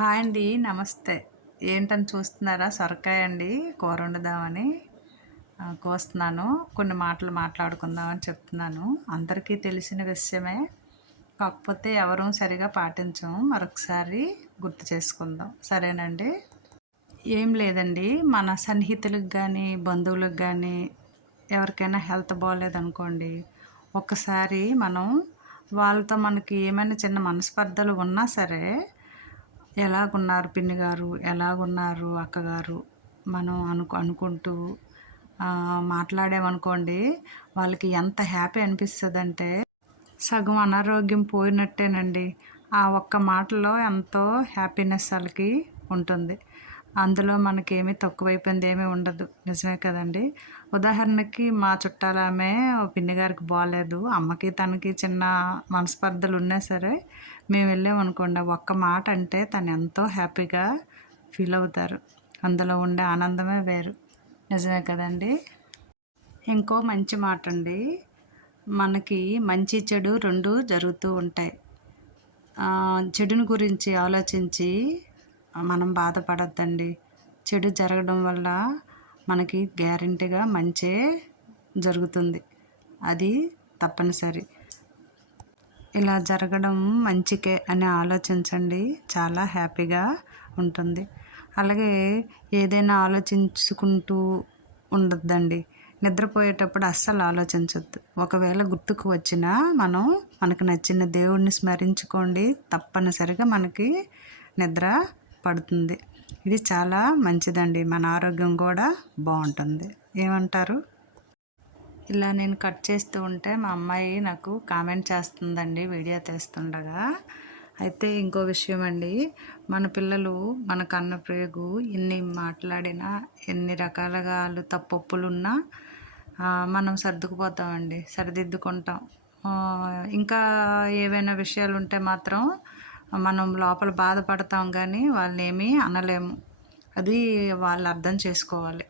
Hi అండి నమస్తే. ఏంటని చూస్తున్నారా? సొరకాయ అండి కూర వండుదామని. కోస్తున్నాను. కొన్ని మాటలు మాట్లాడుకుందామని చెప్తున్నాను. అందరికీ తెలిసిన విషయమే. కాకపోతే ఎవరూ సరిగా పాటించం. మరొకసారి గుర్తు చేసుకుందాం. సరేనండి? ఏం లేదండి. మన సన్నిహితులకు కానీ బంధువులకు కానీ ఎవరికైనా హెల్త్ బాగోలేదనుకోండి ఒక్కసారి మనం వాళ్ళతో మనకి ఏమైనా చిన్న మనస్పర్ధలు ఉన్నా సరే ఎలాగున్నారు పిన్ని గారు ఎలాగున్నారు అక్కగారు? మనం అనుకు అనుకుంటూ మాట్లాడామనుకోండి వాళ్ళకి ఎంత హ్యాపీ అనిపిస్తుందంటే సగం అనారోగ్యం పోయినట్టేనండి. ఆ ఒక్క మాటలో ఎంతో హ్యాపీనెస్ వాళ్ళకి ఉంటుంది. అందులో మనకేమీ తక్కువైపోయింది ఏమీ ఉండదు. నిజమే కదండి. ఉదాహరణకి మా చుట్టాల ఆమె పిన్ని గారికి బాగాలేదు అమ్మకి తనకి చిన్న మనస్పర్ధలు ఉన్నా సరే మేము వెళ్ళామనుకోండి ఒక్క మాట అంటే తను ఎంతో హ్యాపీగా ఫీల్ అవుతారు. అందులో ఉండే ఆనందమే వేరు. నిజమే కదండి. ఇంకో మంచి మాట అండి మనకి మంచి చెడు రెండు జరుగుతూ ఉంటాయి. చెడుని గురించి ఆలోచించి మనం బాధపడద్దండి. చెడు జరగడం వల్ల మనకి గ్యారంటీగా మంచే జరుగుతుంది. అది తప్పనిసరి. ఇలా జరగడం మంచికే అని ఆలోచించండి. చాలా హ్యాపీగా ఉంటుంది. అలాగే ఏదైనా ఆలోచించుకుంటూ ఉండద్దండి. నిద్రపోయేటప్పుడు అస్సలు ఆలోచించద్దు. ఒకవేళ గుర్తుకు వచ్చినా మనం మనకు నచ్చిన దేవుడిని స్మరించుకోండి. తప్పనిసరిగా మనకి నిద్ర పడుతుంది. ఇది చాలా మంచిదండి. మన ఆరోగ్యం కూడా బాగుంటుంది. ఏమంటారు? ఇలా నేను కట్ చేస్తూ ఉంటే మా అమ్మాయి నాకు కామెంట్ చేస్తుందండి వీడియో తీస్తుండగా. అయితే ఇంకో విషయం అండి. మన పిల్లలు మన కన్న ప్రేగు ఎన్ని మాట్లాడినా ఎన్ని రకాలుగా వాళ్ళు తప్పొప్పులున్నా మనం సర్దుకుపోతామండి. సరిదిద్దుకుంటాం. ఇంకా ఏవైనా విషయాలు ఉంటే మాత్రం మనం లోపల బాధపడతాం కానీ వాళ్ళని ఏమీ అనలేము. అది వాళ్ళు అర్థం చేసుకోవాలి.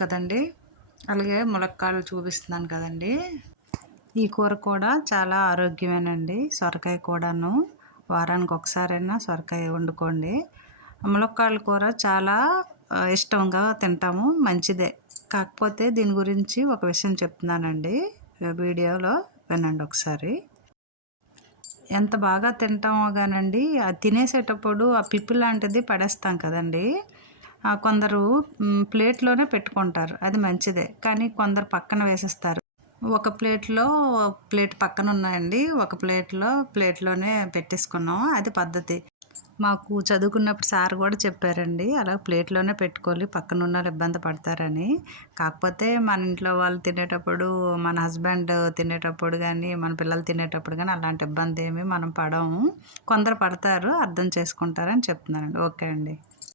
కదండి? అలాగే ములక్కాడలు చూపిస్తున్నాను కదండి. ఈ కూర కూడా చాలా ఆరోగ్యమేనండి. సొరకాయ కూడాను. వారానికి ఒకసారైనా సొరకాయ వండుకోండి. ములక్కాడల కూర చాలా ఇష్టంగా తింటాము. మంచిదే. కాకపోతే దీని గురించి ఒక విషయం చెప్తున్నానండి. వీడియోలో వినండి ఒకసారి. ఎంత బాగా తింటామో కానండి అది తినేసేటప్పుడు ఆ పిప్పి లాంటిది పడేస్తాం కదండి. కొందరు ప్లేట్లోనే పెట్టుకుంటారు. అది మంచిదే. కానీ కొందరు పక్కన వేసేస్తారు. ఒక ప్లేట్లో ప్లేట్ పక్కన ఉన్నాయండి ఒక ప్లేట్లో ప్లేట్లోనే పెట్టేసుకున్నాం. అది పద్ధతి. మాకు చదువుకున్నప్పుడు సార్ కూడా చెప్పారండి అలా ప్లేట్లోనే పెట్టుకోవాలి పక్కన ఉన్న ఇబ్బంది పడతారని. కాకపోతే మన ఇంట్లో వాళ్ళు తినేటప్పుడు మన హస్బెండ్ తినేటప్పుడు కానీ మన పిల్లలు తినేటప్పుడు కానీ అలాంటి ఇబ్బంది ఏమీ మనం పడము. కొందరు పడతారు అర్థం చేసుకుంటారని చెప్తున్నారండి. ఓకే అండి.